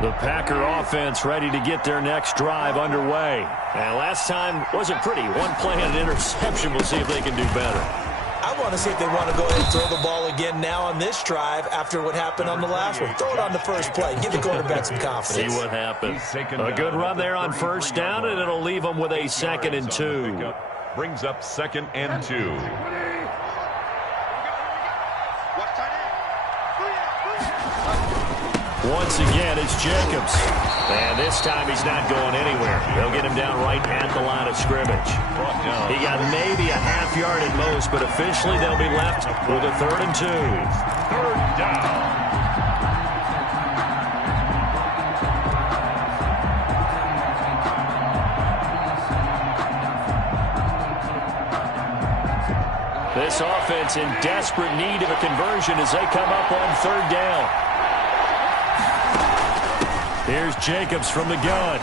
The Packer offense ready to get their next drive underway. And last time wasn't pretty. One play and an interception. We'll see if they can do better. I want to see if they want to go ahead and throw the ball again now on this drive after what happened on the last one. Throw it on the first play. Give the quarterback some confidence. See what happens. A good run there on first down, and it'll leave them with a 2nd and 2. Brings up 2nd and 2. Once again, it's Jacobs. And this time he's not going anywhere. They'll get him down right at the line of scrimmage. He got maybe a half yard at most, but officially they'll be left with a 3rd and 2. 3rd down. This offense in desperate need of a conversion as they come up on 3rd down. Here's Jacobs from the gun.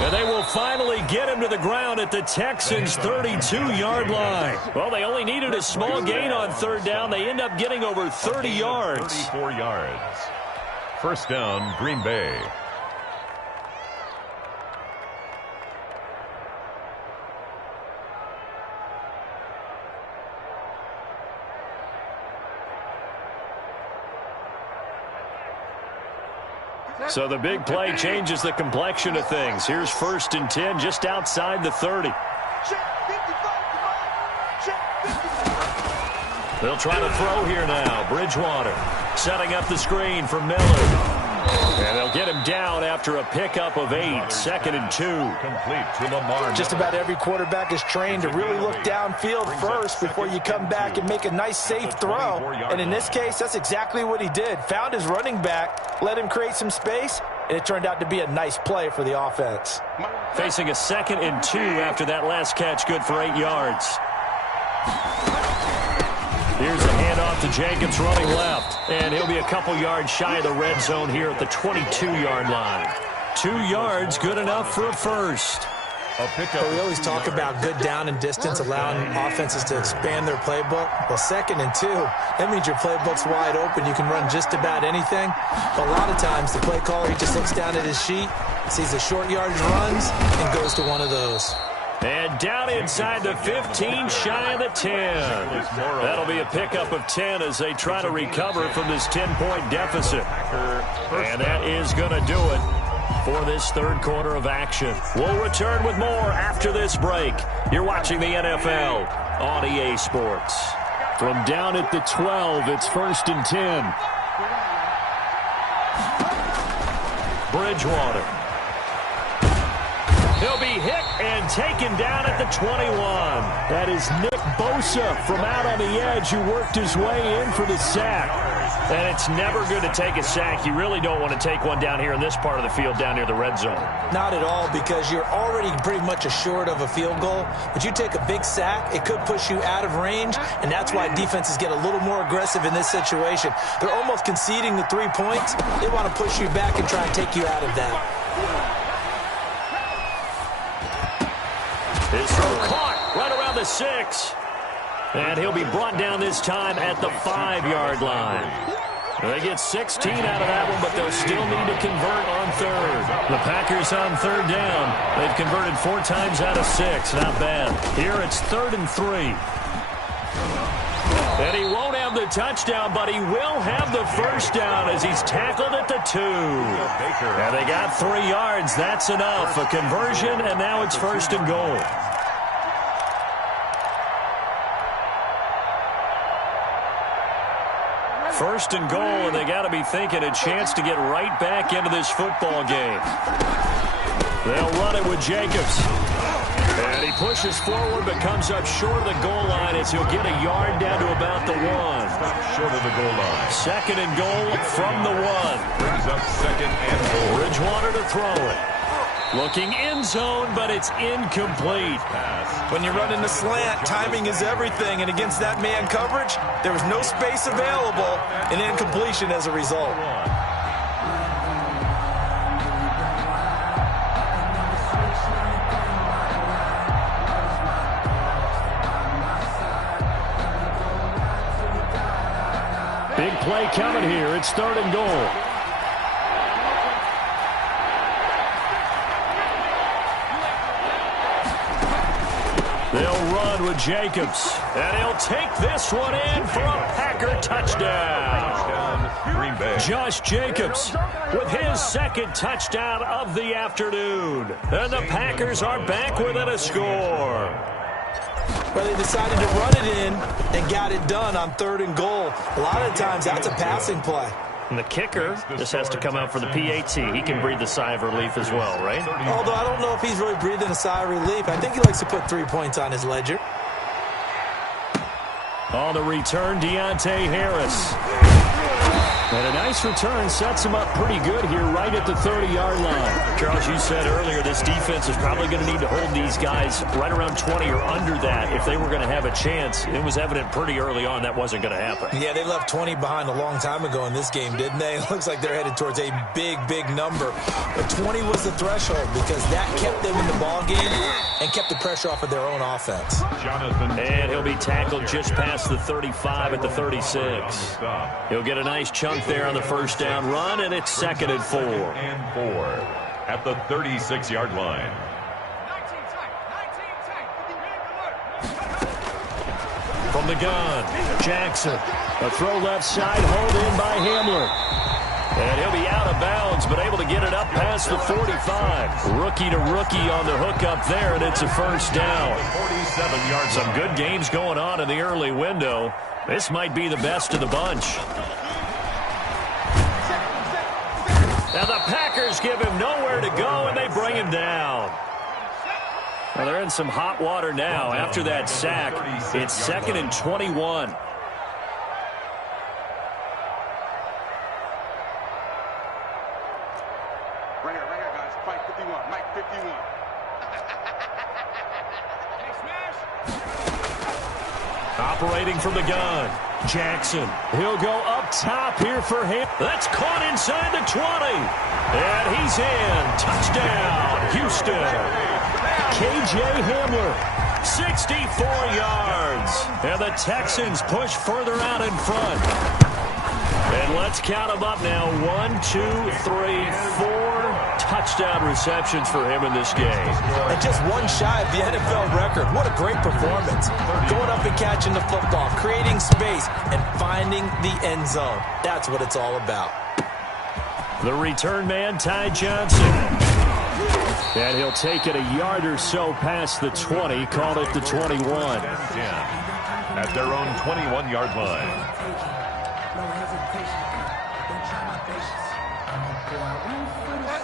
And they will finally get him to the ground at the Texans' 32-yard line. Well, they only needed a small gain on 3rd down. They end up getting over 30 yards. 34 yards. 1st down, Green Bay. So the big play changes the complexion of things. Here's 1st and 10 just outside the 30. They'll try to throw here now. Bridgewater setting up the screen for Miller. And they'll get him down after a pickup of 8. 2nd and 2. Complete to Lamar. Just about every quarterback is trained to really look downfield first before you come back and make a nice, safe throw. And in this case, that's exactly what he did. Found his running back, let him create some space, and it turned out to be a nice play for the offense. Facing a 2nd and 2 after that last catch, good for 8 yards. Here's a handoff to Jacobs running left. And he'll be a couple yards shy of the red zone here at the 22-yard line. 2 yards, good enough for a first. We always talk about good down and distance, allowing offenses to expand their playbook. Well, 2nd and 2, that means your playbook's wide open. You can run just about anything. But a lot of times, the play caller, he just looks down at his sheet, sees the short yardage runs, and goes to one of those. And down inside the 15, shy of the 10. That'll be a pickup of 10 as they try to recover from this 10-point deficit. And that is going to do it for this 3rd quarter of action. We'll return with more after this break. You're watching the NFL on EA Sports. From down at the 12, it's 1st and 10. Bridgewater. He'll be hit and taken down at the 21. That is Nick Bosa from out on the edge who worked his way in for the sack. And it's never good to take a sack. You really don't want to take one down here in this part of the field down near the red zone. Not at all, because you're already pretty much assured of a field goal. But you take a big sack, it could push you out of range, and that's why defenses get a little more aggressive in this situation. They're almost conceding the 3 points. They want to push you back and try and take you out of that. His throw caught right around the 6. And he'll be brought down this time at the 5-yard line. They get 16 out of that one, but they'll still need to convert on 3rd. The Packers on 3rd down. They've converted 4 times out of 6. Not bad. Here it's 3rd and 3. And he won't have the touchdown, but he will have the first down as he's tackled at the 2. And they got 3 yards. That's enough. A conversion, and now it's 1st and goal. First and goal, and they got to be thinking a chance to get right back into this football game. They'll run it with Jacobs. And he pushes forward but comes up short of the goal line as he'll get a yard down to about the 1. Short of the goal line. 2nd and goal from the 1. Brings up 2nd and goal. Bridgewater to throw it. Looking in zone, but it's incomplete. When you're running the slant, timing is everything, and against that man coverage, there was no space available, and incompletion as a result. Big play coming here. It's 3rd and goal. run with Jacobs. And he'll take this one in for a Packer touchdown. Green Bay. Josh Jacobs with his second touchdown of the afternoon. And the Packers are back within a score. Well, they decided to run it in and got it done on 3rd and goal. A lot of times that's a passing play. And the kicker just has to come out for the PAT. He can breathe a sigh of relief as well, right? Although I don't know if he's really breathing a sigh of relief. I think he likes to put 3 points on his ledger. On the return, Deontay Harris. And a nice return sets him up pretty good here right at the 30-yard line. Charles, you said earlier this defense is probably going to need to hold these guys right around 20 or under that if they were going to have a chance. It was evident pretty early on that wasn't going to happen. Yeah, they left 20 behind a long time ago in this game, didn't they? It looks like they're headed towards a big, big number. But 20 was the threshold because that kept them in the ball game and kept the pressure off of their own offense. And he'll be tackled just past the 35 at the 36. He'll get a nice chunk there on the first down run, and it's 2nd and 4. At the 36-yard line. From the gun, Jackson. A throw left side, hauled in by Hamler. And he'll be out of bounds, but able to get it up past the 45. Rookie to rookie on the hook up there, and it's a first down. 47 yards. Some good games going on in the early window. This might be the best of the bunch. Now the Packers give him nowhere to go, and they bring him down. Well, they're in some hot water now. After that sack, it's 2nd and 21. Right here, guys. Mike 51. Mike 51. Operating from the gun, Jackson. He'll go up top here for him. That's caught inside the 20. And he's in. Touchdown, Houston. KJ Hamler, 64 yards. And the Texans push further out in front. And let's count them up now. 1, 2, 3, 4 touchdown receptions for him in this game. And just one shy of the NFL record. What a great performance. Going up and catching the football, creating space, and finding the end zone. That's what it's all about. The return man, Ty Johnson. And he'll take it a yard or so past the 20, call it the 21. At their own 21-yard line.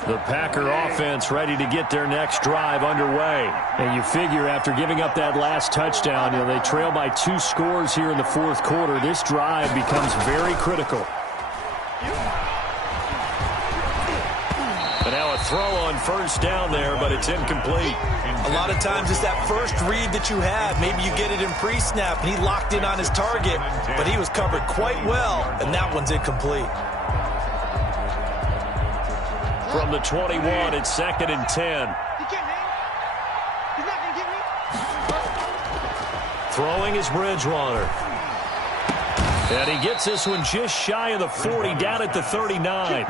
The Packer offense ready to get their next drive underway. And you figure after giving up that last touchdown, they trail by 2 scores here in the 4th quarter. This drive becomes very critical. And now a throw on first down there, but it's incomplete. A lot of times it's that first read that you have. Maybe you get it in pre-snap, and he locked in on his target, but he was covered quite well, and that one's incomplete. From the 21, it's 2nd and 10. Throwing is Bridgewater. And he gets this one just shy of the 40, down at the 39.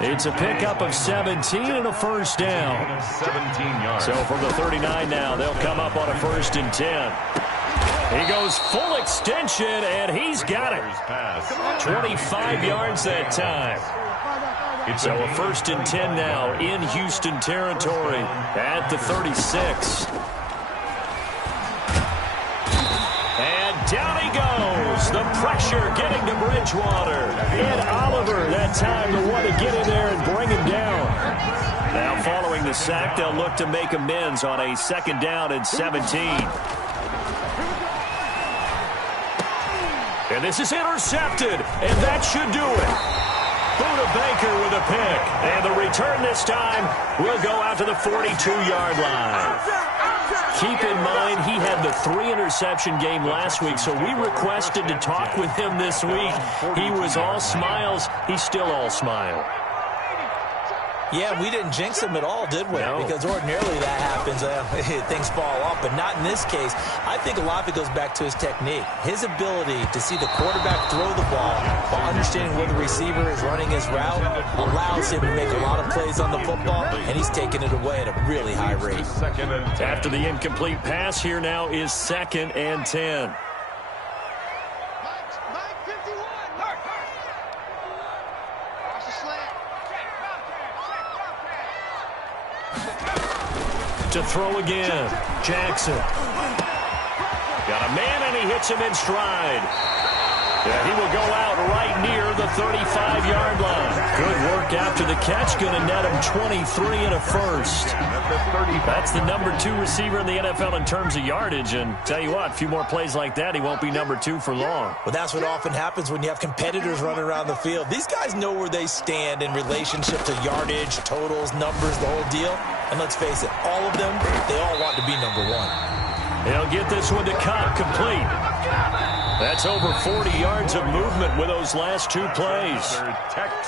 It's a pickup of 17 and a first down. 17 yards. So from the 39 now, they'll come up on a 1st and 10. He goes full extension, and he's got it. 25 yards that time. So a 1st and 10 now in Houston territory at the 36. And down he goes. The pressure getting to Bridgewater. And Oliver that time the one to get in there and bring him down. Now following the sack, they'll look to make amends on a 2nd down and 17. And this is intercepted, and that should do it. Buda Baker with a pick. And the return this time will go out to the 42-yard line. Keep in mind, he had the 3-interception game last week, so we requested to talk with him this week. He was all smiles. He's still all smile. Yeah, we didn't jinx him at all, did we? No. Because ordinarily that happens. Things fall off, but not in this case. I think a lot of it goes back to his technique. His ability to see the quarterback throw the ball while understanding where the receiver is running his route allows him to make a lot of plays on the football, and he's taking it away at a really high rate. After the incomplete pass, here now is 2nd and 10. To throw again, Jackson. Got a man, and he hits him in stride. Yeah, he will go out right near the 35-yard line. Good work after the catch. Going to net him 23 and a first. That's the number 2 receiver in the NFL in terms of yardage. And tell you what, a few more plays like that, he won't be number 2 for long. Well, that's what often happens when you have competitors running around the field. These guys know where they stand in relationship to yardage, totals, numbers, the whole deal. And let's face it, all of them, they all want to be number 1. He'll get this one to Cobb, complete. That's over 40 yards of movement with those last 2 plays.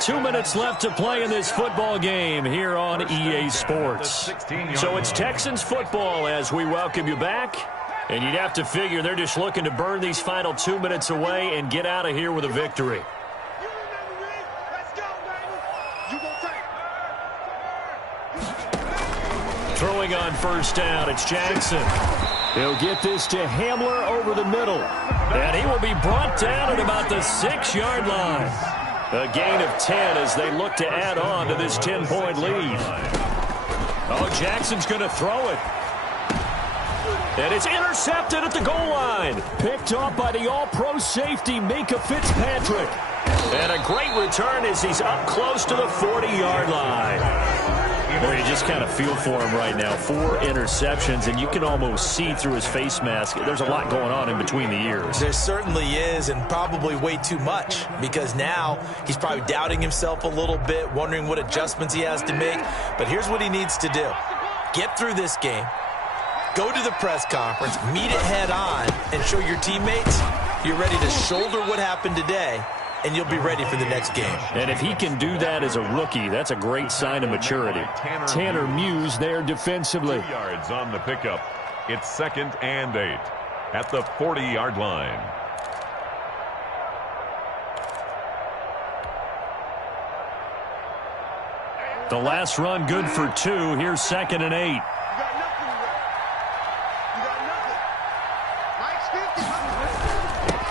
2 minutes left to play in this football game here on EA Sports. So it's Texans football as we welcome you back. And you'd have to figure they're just looking to burn these final 2 minutes away and get out of here with a victory. Throwing on first down, it's Jackson. He'll get this to Hamler over the middle. And he will be brought down at about the 6-yard line. A gain of 10 as they look to add on to this 10-point lead. Oh, Jackson's going to throw it. And it's intercepted at the goal line. Picked off by the all-pro safety, Minka Fitzpatrick. And a great return as he's up close to the 40-yard line. Boy, you just kind of feel for him right now. 4 interceptions, and you can almost see through his face mask. There's a lot going on in between the ears. There certainly is, and probably way too much, because now he's probably doubting himself a little bit, wondering what adjustments he has to make. But here's what he needs to do. Get through this game, go to the press conference, meet it head on, and show your teammates you're ready to shoulder what happened today, and you'll be ready for the next game. And if he can do that as a rookie, that's a great sign of maturity. Tanner Muse there defensively. 2 yards on the pickup. It's 2nd and 8 at the 40-yard line. The last run good for 2. Here's 2nd and 8.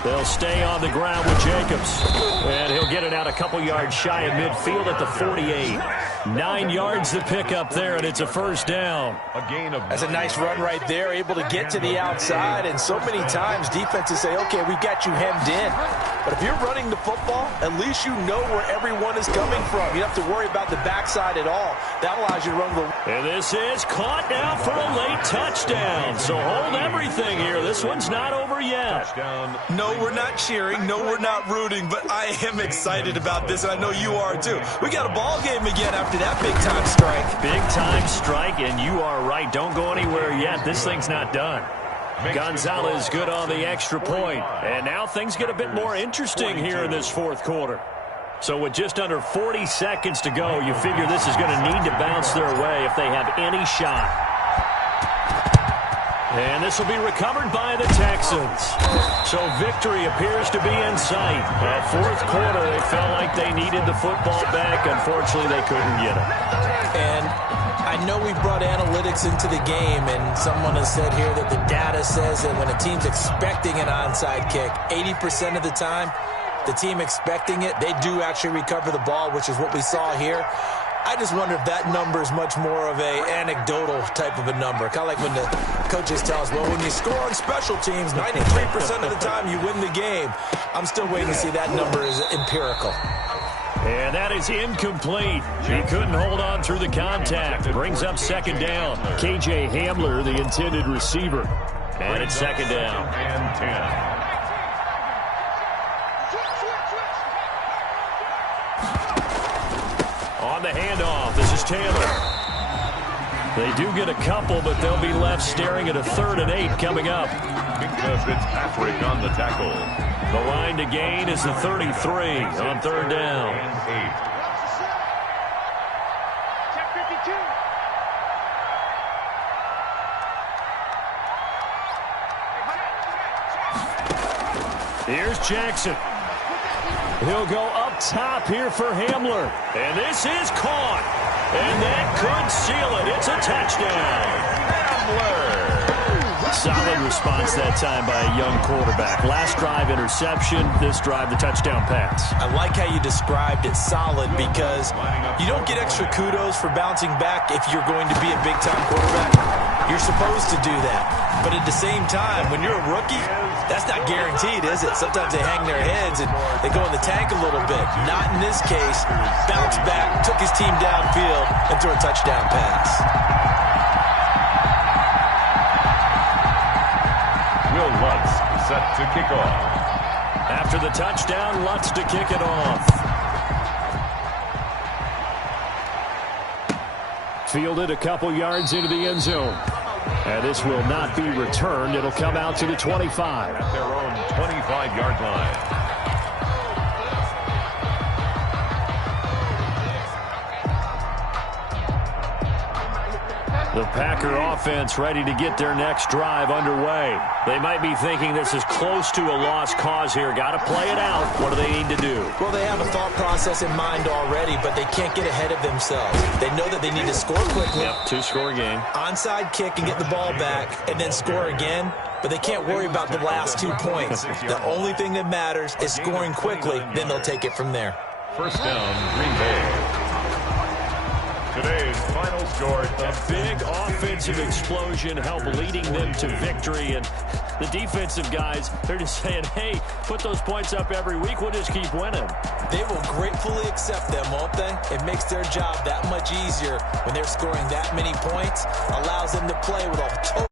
They'll stay on the ground with Jacobs. And he'll get it out a couple yards shy of midfield at the 48. 9 yards to pick up there, and it's a first down. That's a nice run right there, able to get to the outside. And so many times defenses say, okay, we've got you hemmed in. But if you're running the football, at least you know where everyone is coming from. You don't have to worry about the backside at all. That allows you to run the... And this is caught now for a late touchdown. So hold everything here. This one's not over yet. No, we're not cheering. No, we're not rooting. But I am excited about this, and I know you are too. We got a ball game again after that big-time strike. Big-time strike, and you are right. Don't go anywhere yet. This thing's not done. Gonzalez good on the extra point. And now things get a bit more interesting here in this 4th quarter. So with just under 40 seconds to go, you figure this is going to need to bounce their way if they have any shot. And this will be recovered by the Texans. So victory appears to be in sight. That 4th quarter, they felt like they needed the football back. Unfortunately, they couldn't get it. And I know we brought analytics into the game, and someone has said here that the data says that when a team's expecting an onside kick, 80% of the time, the team expecting it, they do actually recover the ball, which is what we saw here. I just wonder if that number is much more of a anecdotal type of a number. Kind of like when the coaches tell us, well, when you score on special teams, 93% of the time you win the game. I'm still waiting to see that number is empirical. And that is incomplete. He couldn't hold on through the contact. Brings up 2nd down. KJ Hamler, the intended receiver. And it's 2nd down. And 10. On the handoff, this is Taylor. They do get a couple, but they'll be left staring at a 3rd and 8 coming up. Minka Fitzpatrick on the tackle. The line to gain is the 33 on 3rd down. Here's Jackson. He'll go up top here for Hamler. And this is caught. And that could seal it. It's a touchdown. Hamler. Solid response that time by a young quarterback. Last drive, interception. This drive, the touchdown pass. I like how you described it solid because you don't get extra kudos for bouncing back if you're going to be a big-time quarterback. You're supposed to do that. But at the same time, when you're a rookie, that's not guaranteed, is it? Sometimes they hang their heads and they go in the tank a little bit. Not in this case. Bounced back, took his team downfield, and threw a touchdown pass. Will Lutz set to kick off. After the touchdown, Lutz to kick it off. Fielded a couple yards into the end zone. And this will not be returned. It'll come out to the 25. At their own 25-yard line. The Packer offense ready to get their next drive underway. They might be thinking this is close to a lost cause here. Got to play it out. What do they need to do? Well, they have a thought process in mind already, but they can't get ahead of themselves. They know that they need to score quickly. Yep, two-score game. Onside kick and get the ball back and then score again. But they can't worry about the last 2 points. The only thing that matters is scoring quickly. Then they'll take it from there. First down, Green Bay. Today's final score. A big offensive explosion helped leading them to victory. And the defensive guys, they're just saying, hey, put those points up every week. We'll just keep winning. They will gratefully accept them, won't they? It makes their job that much easier when they're scoring that many points. Allows them to play with a total